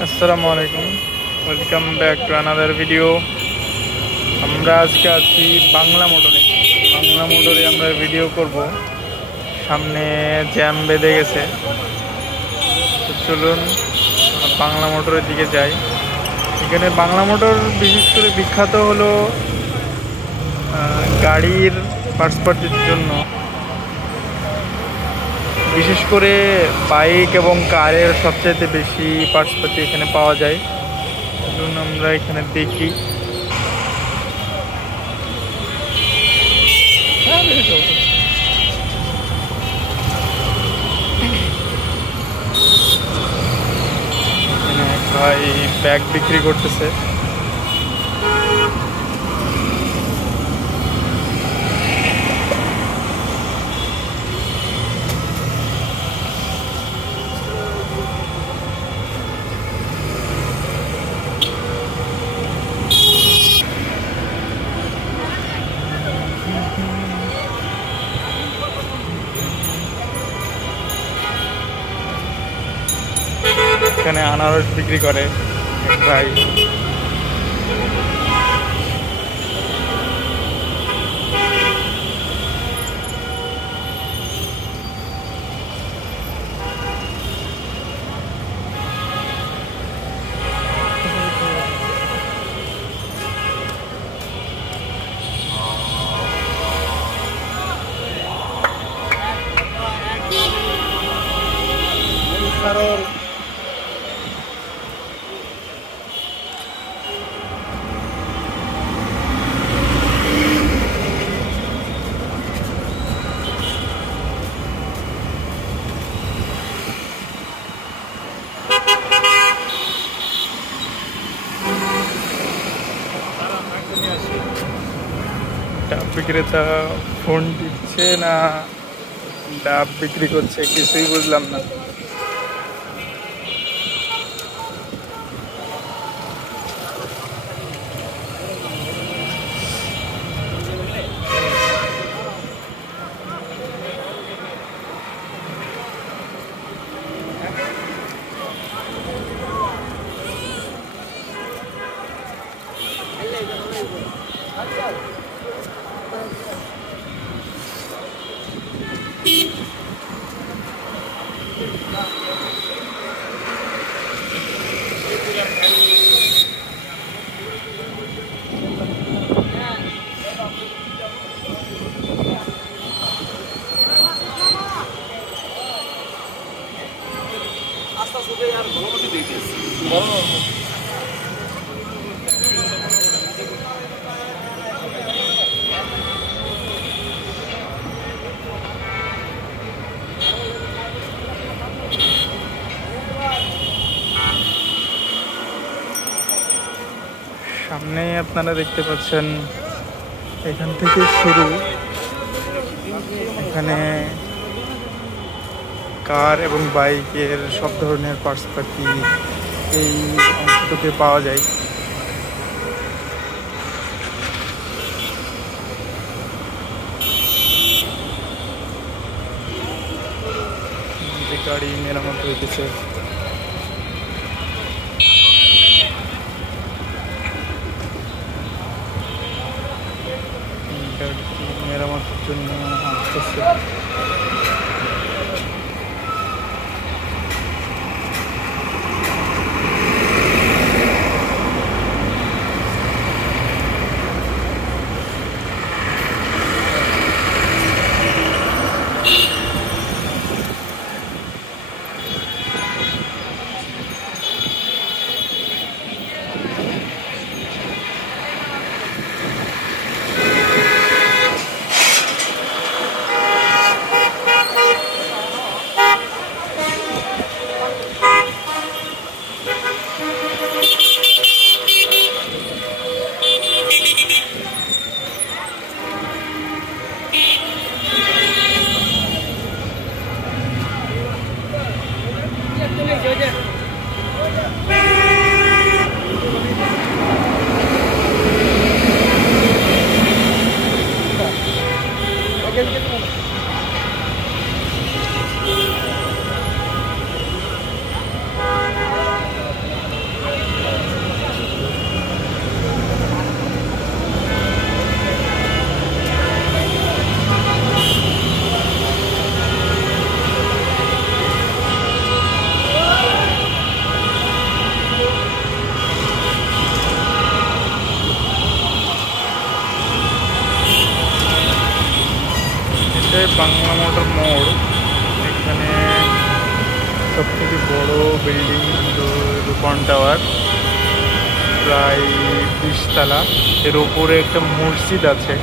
আসসালামু আলাইকুম, welcome back to another video. আমরা আজকে আছি বাংলা মোটরে আমরা ভিডিও করব। সামনে জ্যাম বেঁধে গেছে, তো চলুন বাংলা মোটরের দিকে যাই। এখানে বাংলা মোটর বিশেষ করে বিখ্যাত হলো গাড়ির পার্টসপাতির জন্য, বিশেষ করে বাইক এবং কারের সবচাইতে বেশি পার্টসপাতি এখানে পাওয়া যায়। চলুন আমরা এখানে দেখি। ভাই ব্যাগ বিক্রি করতেছে। এখানে আনারস বিক্রি করে এক ভাই। ডাব বিক্রেতা ফোন দিচ্ছে না ডাব বিক্রি করছে, কিছুই বুঝলাম না। সামনে আপনারা দেখতে পাচ্ছেন, এখান থেকে শুরু। এখানে কার এবং বাইকের সব ধরনের পার্টসপাতি এই অংশটুকু পাওয়া যায়। গাড়ি মেরামত হইতেছে। মেরামতের জন্য আসতেছে। বাংলা মোটর মোড়। এখানে সবথেকে বড় বিল্ডিং রূপন টাওয়ার, প্রায় 20 তলা। এর ওপরে একটা মসজিদ আছে।